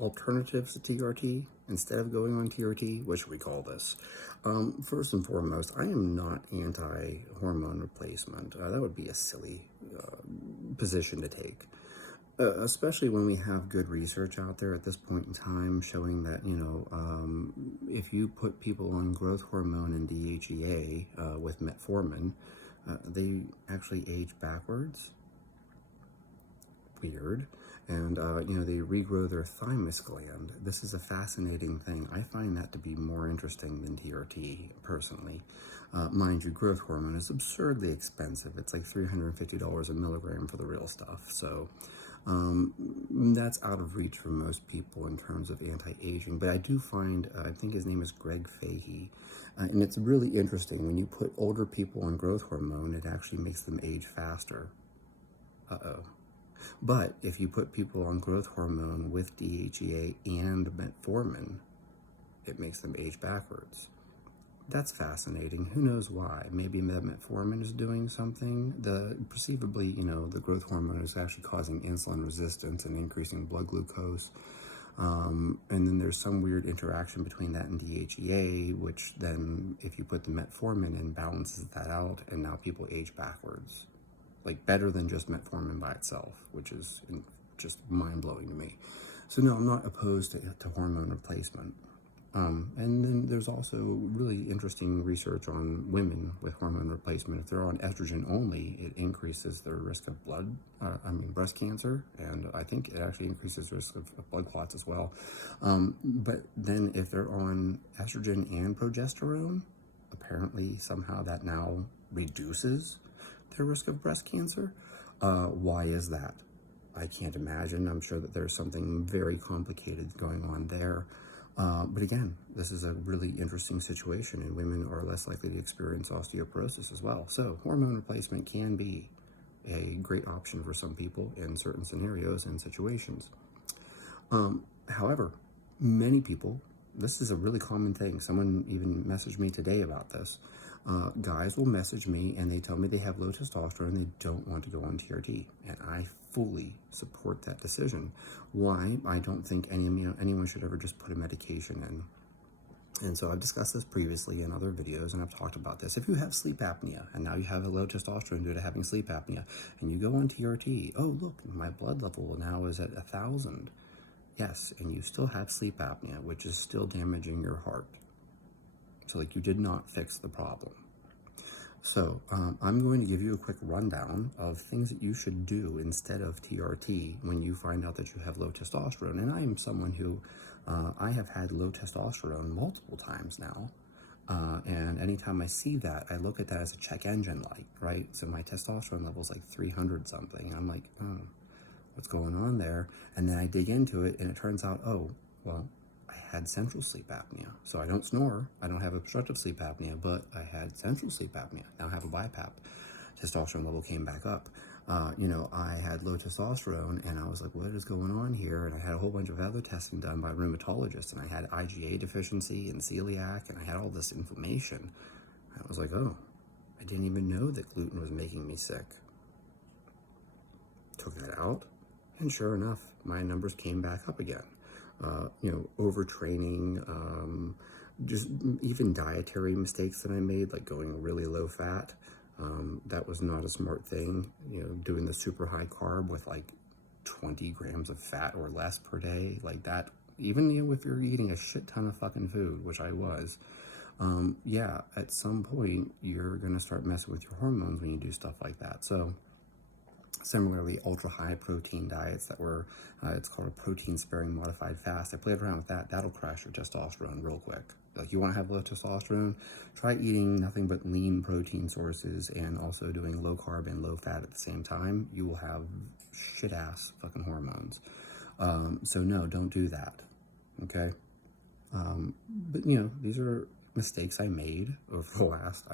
alternatives to TRT instead of going on TRT. What should we call this? First and foremost, I am not anti-hormone replacement. That would be a silly position to take. Especially when we have good research out there at this point in time showing that, if you put people on growth hormone and DHEA with metformin, they actually age backwards. Weird. And, they regrow their thymus gland. This is a fascinating thing. I find that to be more interesting than TRT, personally. Mind you, growth hormone is absurdly expensive. It's like $350 a milligram for the real stuff. So that's out of reach for most people in terms of anti-aging. But I do find, I think his name is Greg Fahey, and it's really interesting. When you put older people on growth hormone, it actually makes them age faster. Uh-oh. But if you put people on growth hormone with DHEA and metformin, it makes them age backwards. That's fascinating. Who knows why? Maybe the metformin is doing something. Perceivably, the growth hormone is actually causing insulin resistance and increasing blood glucose. And then there's some weird interaction between that and DHEA, which then, if you put the metformin in, balances that out, and now people age backwards. Like better than just metformin by itself, which is just mind-blowing to me. So no, I'm not opposed to hormone replacement. And then there's also really interesting research on women with hormone replacement. If they're on estrogen only, it increases their risk of breast cancer, and I think it actually increases risk of blood clots as well. But then if they're on estrogen and progesterone, apparently somehow that now reduces their risk of breast cancer. Why is that? I can't imagine. I'm sure that there's something very complicated going on there. But again, this is a really interesting situation, and women are less likely to experience osteoporosis as well. So hormone replacement can be a great option for some people in certain scenarios and situations. However, many people, this is a really common thing. Someone even messaged me today about this. Guys will message me and they tell me they have low testosterone, they don't want to go on TRT, and I fully support that decision. Why? I don't think anyone should ever just put a medication in. And so I've discussed this previously in other videos, and I've talked about this. If you have sleep apnea, and now you have a low testosterone due to having sleep apnea, and you go on TRT, oh look, my blood level now is at 1,000. Yes, and you still have sleep apnea, which is still damaging your heart. So you did not fix the problem. So I'm going to give you a quick rundown of things that you should do instead of TRT when you find out that you have low testosterone. And I am someone who, I have had low testosterone multiple times now. And anytime I see that, I look at that as a check engine light, right? So my testosterone level is like 300 something. I'm like, oh, what's going on there? And then I dig into it, and it turns out, oh, well, I had central sleep apnea. So I don't snore. I don't have obstructive sleep apnea, but I had central sleep apnea. Now I have a BiPAP. Testosterone level came back up. I had low testosterone, and I was like, what is going on here? And I had a whole bunch of other testing done by rheumatologists, and I had IgA deficiency and celiac, and I had all this inflammation. I was like, oh, I didn't even know that gluten was making me sick. Took that out, and sure enough, my numbers came back up again. Overtraining, just even dietary mistakes that I made, like going really low fat. That was not a smart thing. Doing the super high carb with like 20 grams of fat or less per day, like that, even if you're eating a shit ton of fucking food, which I was, at some point you're gonna start messing with your hormones when you do stuff like that. So similarly, ultra high protein diets that were, it's called a protein sparing modified fast. I played around with that. That'll crash your testosterone real quick. Like, you want to have low testosterone, try eating nothing but lean protein sources and also doing low carb and low fat at the same time. You will have shit ass fucking hormones. So no, don't do that. Okay. But these are mistakes I made over the last,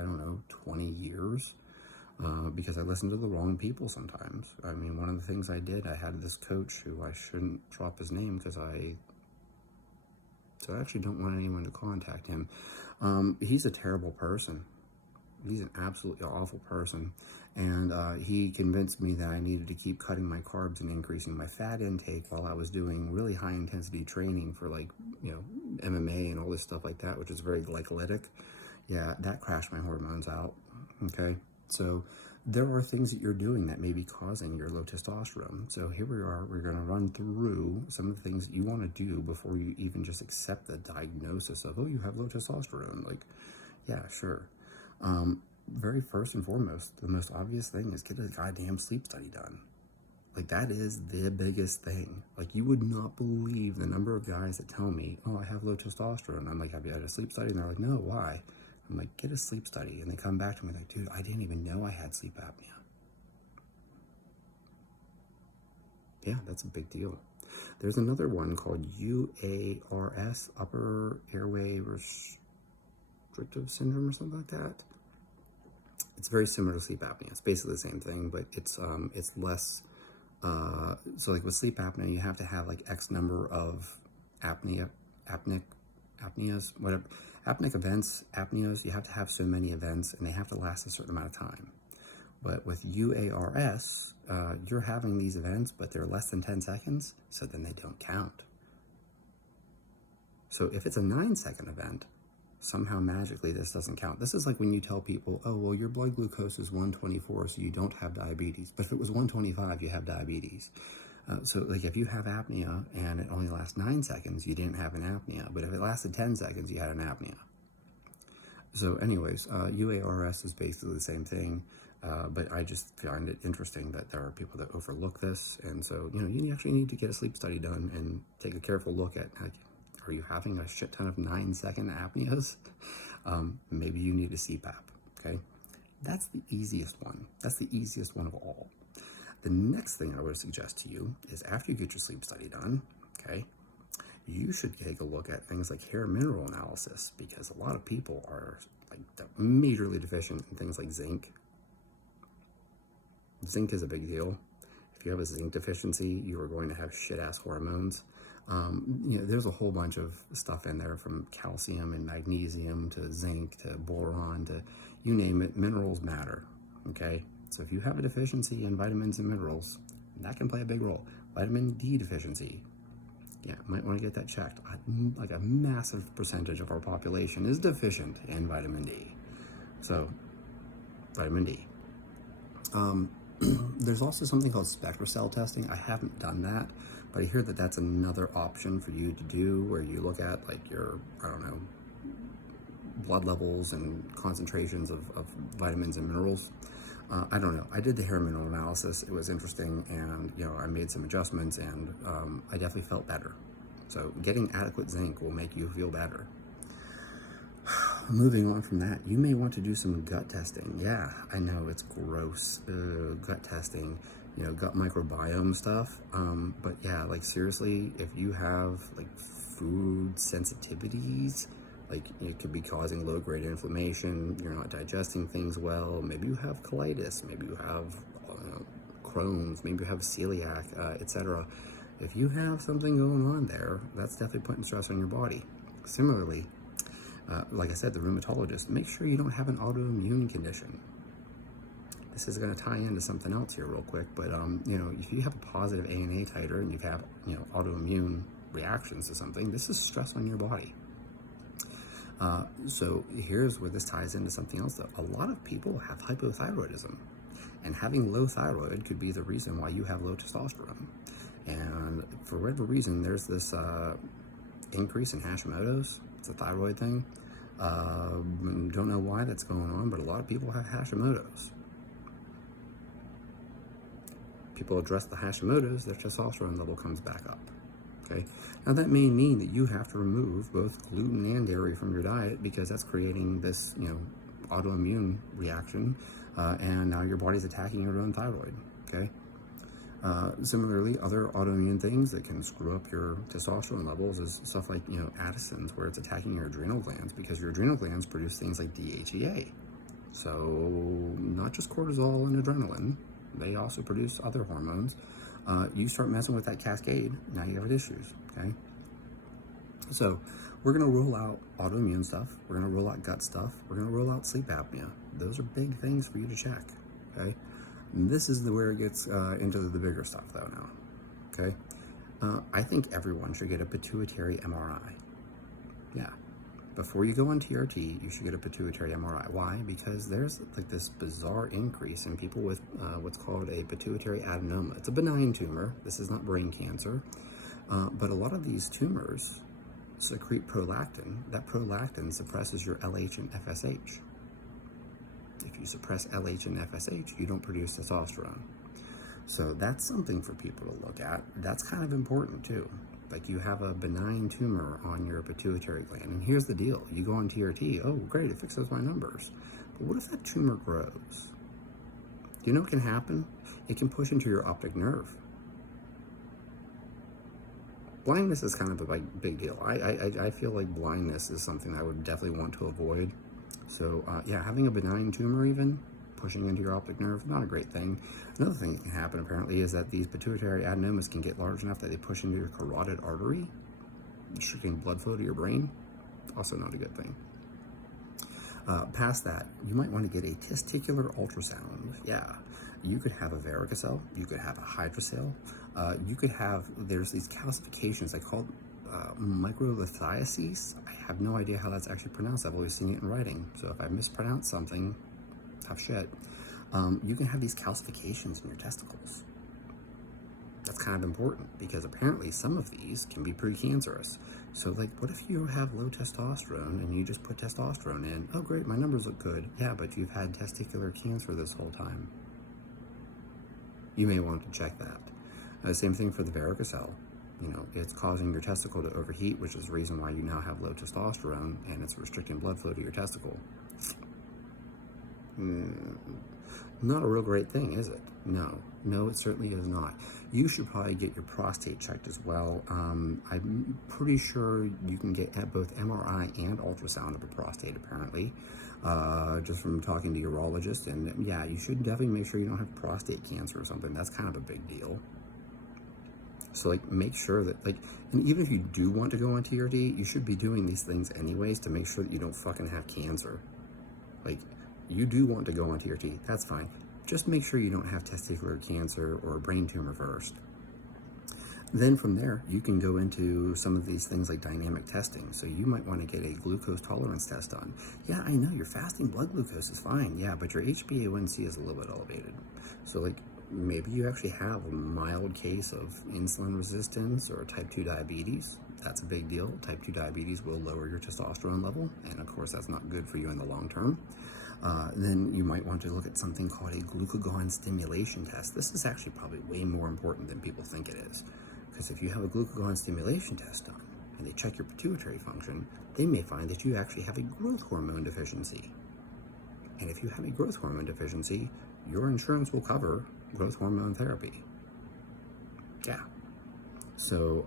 20 years. Because I listened to the wrong people sometimes. I mean, one of the things I did, I had this coach who I shouldn't drop his name because I actually don't want anyone to contact him. He's a terrible person. He's an absolutely awful person. And he convinced me that I needed to keep cutting my carbs and increasing my fat intake while I was doing really high intensity training for like, MMA and all this stuff like that, which is very glycolytic. Yeah, that crashed my hormones out. Okay. So there are things that you're doing that may be causing your low testosterone. So here we are, we're going to run through some of the things that you want to do before you even just accept the diagnosis of, oh, you have low testosterone. Like, yeah, sure. Very first and foremost, the most obvious thing is get a goddamn sleep study done. Like, that is the biggest thing. Like, you would not believe the number of guys that tell me, oh, I have low testosterone. I'm like, have you had a sleep study? And they're like, no, why? I'm like, get a sleep study. And they come back to me like, dude, I didn't even know I had sleep apnea. Yeah, that's a big deal. There's another one called UARS, Upper Airway Restrictive Syndrome or something like that. It's very similar to sleep apnea. It's basically the same thing, but it's less. So like with sleep apnea, you have to have like X number of apneas, whatever, apneic events, apneas. You have to have so many events, and they have to last a certain amount of time. But with UARS, you're having these events, but they're less than 10 seconds, so then they don't count. So if it's a 9-second event, somehow magically this doesn't count. This is like when you tell people, oh, well, your blood glucose is 124, so you don't have diabetes. But if it was 125, you have diabetes. So like if you have apnea and it only lasts 9 seconds, you didn't have an apnea. But if it lasted 10 seconds, you had an apnea. So anyways, UARS is basically the same thing. But I just find it interesting that there are people that overlook this. And so, you actually need to get a sleep study done and take a careful look at, like, are you having a shit ton of 9-second apneas? Maybe you need a CPAP, okay? That's the easiest one. That's the easiest one of all. The next thing I would suggest to you is after you get your sleep study done, okay, you should take a look at things like hair mineral analysis, because a lot of people are like majorly deficient in things like zinc. Zinc is a big deal. If you have a zinc deficiency, you are going to have shit-ass hormones. There's a whole bunch of stuff in there, from calcium and magnesium to zinc to boron to you name it. Minerals matter, okay? So if you have a deficiency in vitamins and minerals, that can play a big role. Vitamin D deficiency, yeah, might want to get that checked. Like a massive percentage of our population is deficient in vitamin D. So, vitamin D. There's also something called spectra cell testing. I haven't done that, but I hear that that's another option for you to do, where you look at like your, blood levels and concentrations of vitamins and minerals. I don't know. I did the hair mineral analysis. It was interesting, and I made some adjustments, and I definitely felt better. So getting adequate zinc will make you feel better. Moving on from that, you may want to do some gut testing. Yeah, I know it's gross. Gut testing, gut microbiome stuff. But yeah, like seriously, if you have like food sensitivities, like it could be causing low-grade inflammation, you're not digesting things well, maybe you have colitis, maybe you have Crohn's, maybe you have celiac, etc. If you have something going on there, that's definitely putting stress on your body. Similarly, like I said, the rheumatologist, make sure you don't have an autoimmune condition. This is going to tie into something else here real quick, but if you have a positive ANA titer and you have autoimmune reactions to something, this is stress on your body. So here's where this ties into something else though. A lot of people have hypothyroidism, and having low thyroid could be the reason why you have low testosterone. And for whatever reason, there's this increase in Hashimoto's. It's a thyroid thing. Don't know why that's going on, but a lot of people have Hashimoto's. People address the Hashimoto's, their testosterone level comes back up. Okay. Now that may mean that you have to remove both gluten and dairy from your diet, because that's creating this, autoimmune reaction, and now your body's attacking your own thyroid. Okay. Similarly, other autoimmune things that can screw up your testosterone levels is stuff like, Addison's, where it's attacking your adrenal glands, because your adrenal glands produce things like DHEA. So not just cortisol and adrenaline, they also produce other hormones. You start messing with that cascade, now you have issues, okay? So We're going to rule out autoimmune stuff. We're going to rule out gut stuff. We're going to rule out sleep apnea. Those are big things for you to check, okay? And this is where it gets into the bigger stuff, though, now, okay? I think everyone should get a pituitary MRI. Yeah. Before you go on TRT, you should get a pituitary MRI. Why? Because there's like this bizarre increase in people with what's called a pituitary adenoma. It's a benign tumor. This is not brain cancer. But a lot of these tumors secrete prolactin. That prolactin suppresses your LH and FSH. If you suppress LH and FSH, you don't produce testosterone. So that's something for people to look at. That's kind of important too. Like you have a benign tumor on your pituitary gland. And here's the deal. You go on TRT, oh great, it fixes my numbers. But what if that tumor grows? You know what can happen? It can push into your optic nerve. Blindness is kind of a big deal. I feel like blindness is something I would definitely want to avoid. So yeah, having a benign tumor even, pushing into your optic nerve, not a great thing. Another thing that can happen apparently is that these pituitary adenomas can get large enough that they push into your carotid artery, restricting blood flow to your brain. Also not a good thing. Past that, you might want to get a testicular ultrasound. Yeah, you could have a varicocele, you could have a hydrocele, you could have, there's these calcifications, they call microlithiasis. I have no idea how that's actually pronounced. I've always seen it in writing. So if I mispronounce something, tough shit. You can have these calcifications in your testicles. That's kind of important because apparently some of these can be precancerous. So like, what if you have low testosterone and you just put testosterone in? Oh great, my numbers look good. Yeah, but you've had testicular cancer this whole time. You may want to check that. Same thing for the varicocele. You know, it's causing your testicle to overheat, which is the reason why you now have low testosterone, and it's restricting blood flow to your testicle. Not a real great thing, is it? No, it certainly is not. You should probably get your prostate checked as well. I'm pretty sure you can get both MRI and ultrasound of a prostate, apparently, just from talking to urologists. And yeah, you should definitely make sure you don't have prostate cancer or something. That's kind of a big deal. So like, make sure that like, and even if you do want to go on TRT, you should be doing these things anyways to make sure that you don't fucking have cancer. Like, you do want to go on TRT, that's fine. Just make sure you don't have testicular cancer or a brain tumor first. Then from there, you can go into some of these things like dynamic testing. So you might want to get a glucose tolerance test done. Yeah, I know your fasting blood glucose is fine. Yeah, but your HbA1c is a little bit elevated. So like, maybe you actually have a mild case of insulin resistance or type 2 diabetes. That's a big deal. Type 2 diabetes will lower your testosterone level, and of course that's not good for you in the long term. Then you might want to look at something called a glucagon stimulation test. This is actually probably way more important than people think it is, because if you have a glucagon stimulation test done and they check your pituitary function, they may find that you actually have a growth hormone deficiency. And if you have a growth hormone deficiency, your insurance will cover growth hormone therapy. Yeah. So,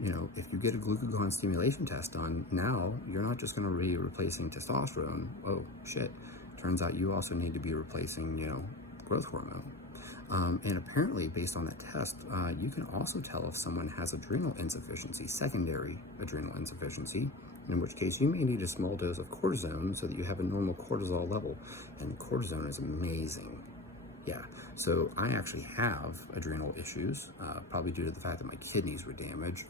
you know, if you get a glucagon stimulation test done, now you're not just going to be replacing testosterone. Oh, shit. Turns out you also need to be replacing, you know, growth hormone. And apparently, based on that test, you can also tell if someone has adrenal insufficiency, secondary adrenal insufficiency, in which case you may need a small dose of cortisone so that you have a normal cortisol level. And cortisone is amazing. Yeah, so I actually have adrenal issues, probably due to the fact that my kidneys were damaged.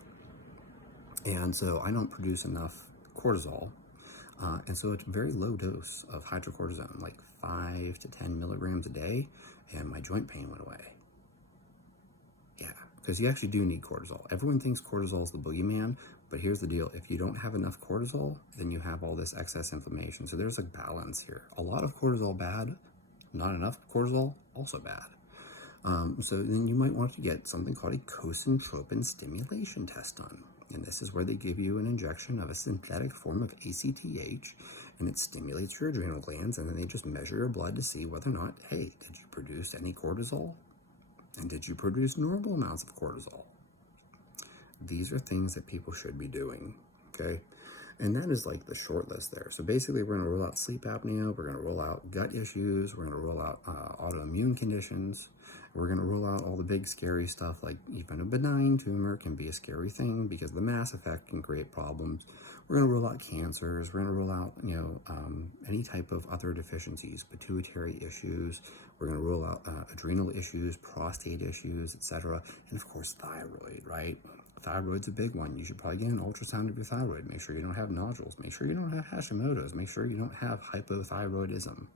And so I don't produce enough cortisol. And so it's a very low dose of hydrocortisone, like 5 to 10 milligrams a day, and my joint pain went away. Yeah, because you actually do need cortisol. Everyone thinks cortisol is the boogeyman, but here's the deal. If you don't have enough cortisol, then you have all this excess inflammation. So there's a balance here. A lot of cortisol bad, not enough cortisol also bad. So then you might want to get something called a cosyntropin stimulation test done. And this is where they give you an injection of a synthetic form of ACTH, and it stimulates your adrenal glands, and then they just measure your blood to see whether or not, hey, did you produce any cortisol? And did you produce normal amounts of cortisol? These are things that people should be doing, okay? And that is like the short list there. So basically, we're going to rule out sleep apnea, we're going to rule out gut issues, we're going to rule out autoimmune conditions, we're going to rule out all the big scary stuff, like even a benign tumor can be a scary thing because the mass effect can create problems. We're going to rule out cancers, we're going to rule out, any type of other deficiencies, pituitary issues, we're going to rule out adrenal issues, prostate issues, etc. And of course, thyroid, right? Thyroid's a big one. You should probably get an ultrasound of your thyroid. Make sure you don't have nodules. Make sure you don't have Hashimoto's. Make sure you don't have hypothyroidism.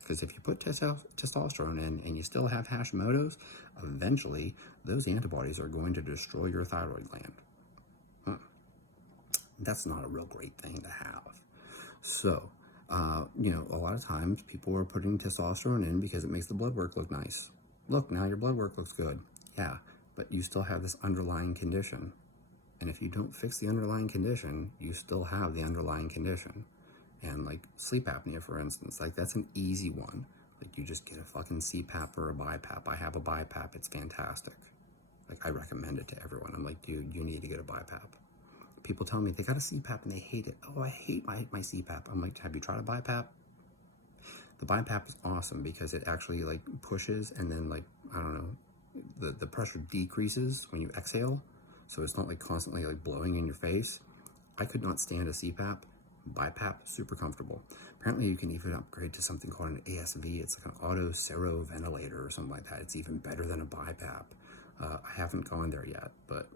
Because if you put testosterone in and you still have Hashimoto's, eventually those antibodies are going to destroy your thyroid gland. That's not a real great thing to have. So, a lot of times people are putting testosterone in because it makes the blood work look nice. Look, now your blood work looks good. Yeah, but you still have this underlying condition. And if you don't fix the underlying condition, you still have the underlying condition. And like sleep apnea, for instance, like that's an easy one. Like you just get a fucking CPAP or a BiPAP. I have a BiPAP. It's fantastic. Like I recommend it to everyone. I'm like, dude, you need to get a BiPAP. People tell me they got a CPAP and they hate it. Oh, I hate my CPAP. I'm like, have you tried a BiPAP? The BiPAP is awesome because it actually like pushes and then like, I don't know, the pressure decreases when you exhale. So it's not like constantly like blowing in your face. I could not stand a CPAP. BiPAP, super comfortable. Apparently you can even upgrade to something called an ASV. It's like an auto sero ventilator or something like that. It's even better than a BiPAP. I haven't gone there yet, but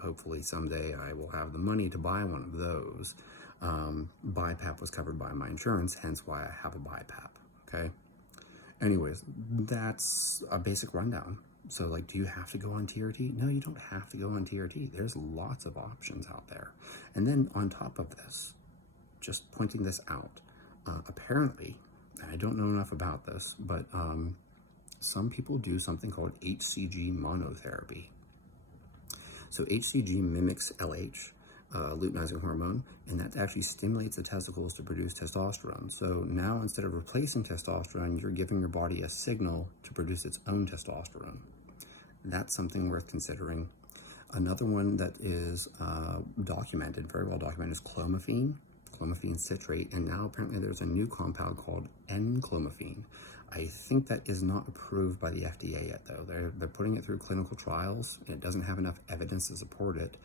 hopefully someday I will have the money to buy one of those. BiPAP was covered by my insurance, hence why I have a BiPAP, okay? Anyways, that's a basic rundown. So like, do you have to go on TRT? No, you don't have to go on TRT. There's lots of options out there. And then on top of this, just pointing this out, apparently, I don't know enough about this, but some people do something called HCG monotherapy. So HCG mimics LH, luteinizing hormone, and that actually stimulates the testicles to produce testosterone. So now instead of replacing testosterone, you're giving your body a signal to produce its own testosterone. That's something worth considering. Another one that is documented, very well documented, is clomiphene citrate, and now apparently there's a new compound called N-clomiphene. I think that is not approved by the FDA yet, though. They're putting it through clinical trials, and it doesn't have enough evidence to support it.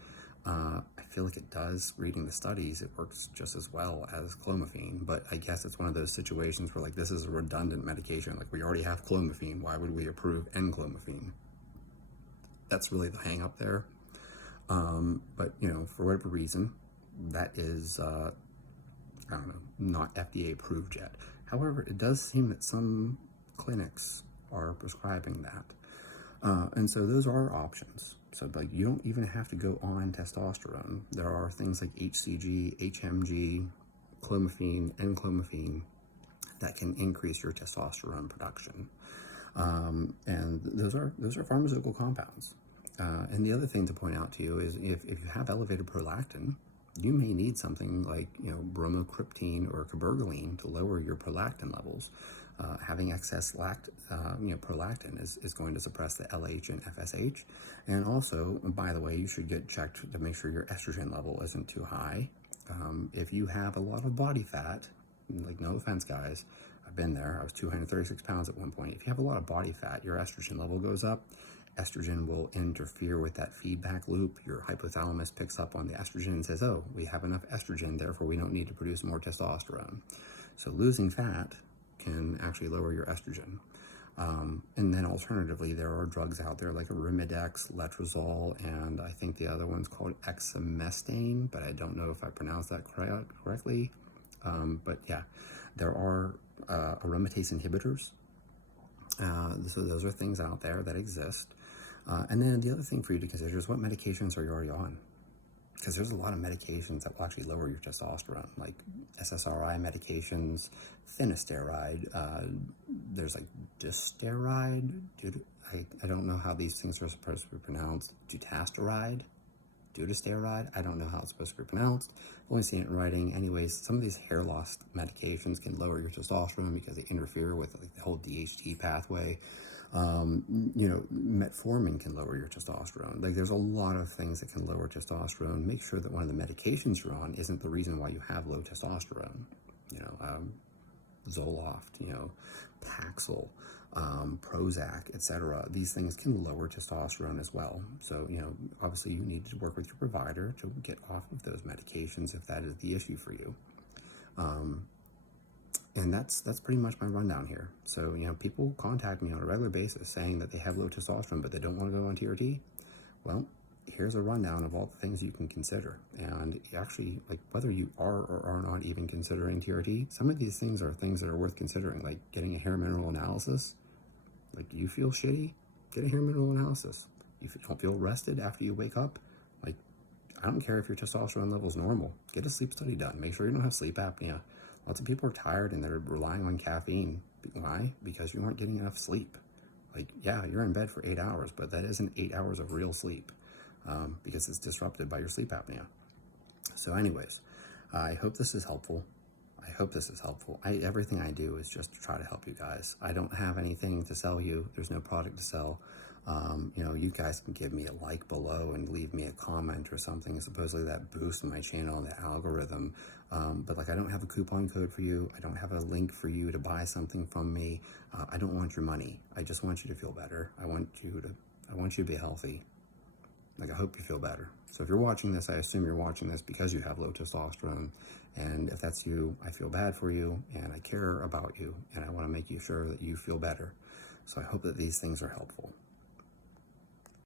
I feel like it does. Reading the studies, it works just as well as clomiphene, but I guess it's one of those situations where like this is a redundant medication. Like we already have clomiphene, why would we approve N-clomiphene? That's really the hang up there. But for whatever reason, that is I don't know, not FDA approved yet. However, it does seem that some clinics are prescribing that. And so those are options. So like you don't even have to go on testosterone. There are things like HCG, HMG, clomiphene, and clomiphene that can increase your testosterone production. And those are pharmaceutical compounds. And the other thing to point out to you is if you have elevated prolactin, you may need something like bromocriptine or cabergoline to lower your prolactin levels. Having excess prolactin is going to suppress the LH and FSH. And also, by the way, you should get checked to make sure your estrogen level isn't too high. If you have a lot of body fat, like no offense guys, I've been there, I was 236 pounds at one point. If you have a lot of body fat, your estrogen level goes up. Estrogen will interfere with that feedback loop. Your hypothalamus picks up on the estrogen and says, oh, we have enough estrogen, therefore we don't need to produce more testosterone. So losing fat can actually lower your estrogen. And then alternatively, there are drugs out there like Arimidex, Letrozole, and I think the other one's called exemestane, but I don't know if I pronounced that correctly. But yeah, there are aromatase inhibitors. So those are things out there that exist. And then the other thing for you to consider is what medications are you already on? Because there's a lot of medications that will actually lower your testosterone, like SSRI medications, finasteride, there's like dysteride, I don't know how these things are supposed to be pronounced, dutasteride, I don't know how it's supposed to be pronounced, I've only seen it in writing. Anyways, some of these hair loss medications can lower your testosterone because they interfere with like the whole DHT pathway. Metformin can lower your testosterone. Like, there's a lot of things that can lower testosterone. Make sure that one of the medications you're on isn't the reason why you have low testosterone. Zoloft, Paxil, Prozac, etc. These things can lower testosterone as well. So, obviously you need to work with your provider to get off of those medications if that is the issue for you. And that's pretty much my rundown here. So, people contact me on a regular basis saying that they have low testosterone, but they don't want to go on TRT. Well, here's a rundown of all the things you can consider. And actually, like, whether you are or are not even considering TRT, some of these things are things that are worth considering, like getting a hair mineral analysis. Like, you feel shitty? Get a hair mineral analysis. You don't feel rested after you wake up? Like, I don't care if your testosterone level is normal. Get a sleep study done. Make sure you don't have sleep apnea. Lots of people are tired and they're relying on caffeine. Why? Because you aren't getting enough sleep. Like, yeah, you're in bed for 8 hours, but that isn't 8 hours of real sleep because it's disrupted by your sleep apnea. So anyways, I hope this is helpful. Everything I do is just to try to help you guys. I don't have anything to sell you. There's no product to sell. You guys can give me a like below and leave me a comment or something. Supposedly that boosts my channel and the algorithm. But like, I don't have a coupon code for you. I don't have a link for you to buy something from me. I don't want your money. I just want you to feel better. I want you to be healthy. Like, I hope you feel better. So if you're watching this, I assume you're watching this because you have low testosterone. And if that's you, I feel bad for you and I care about you and I want to make you sure that you feel better. So I hope that these things are helpful.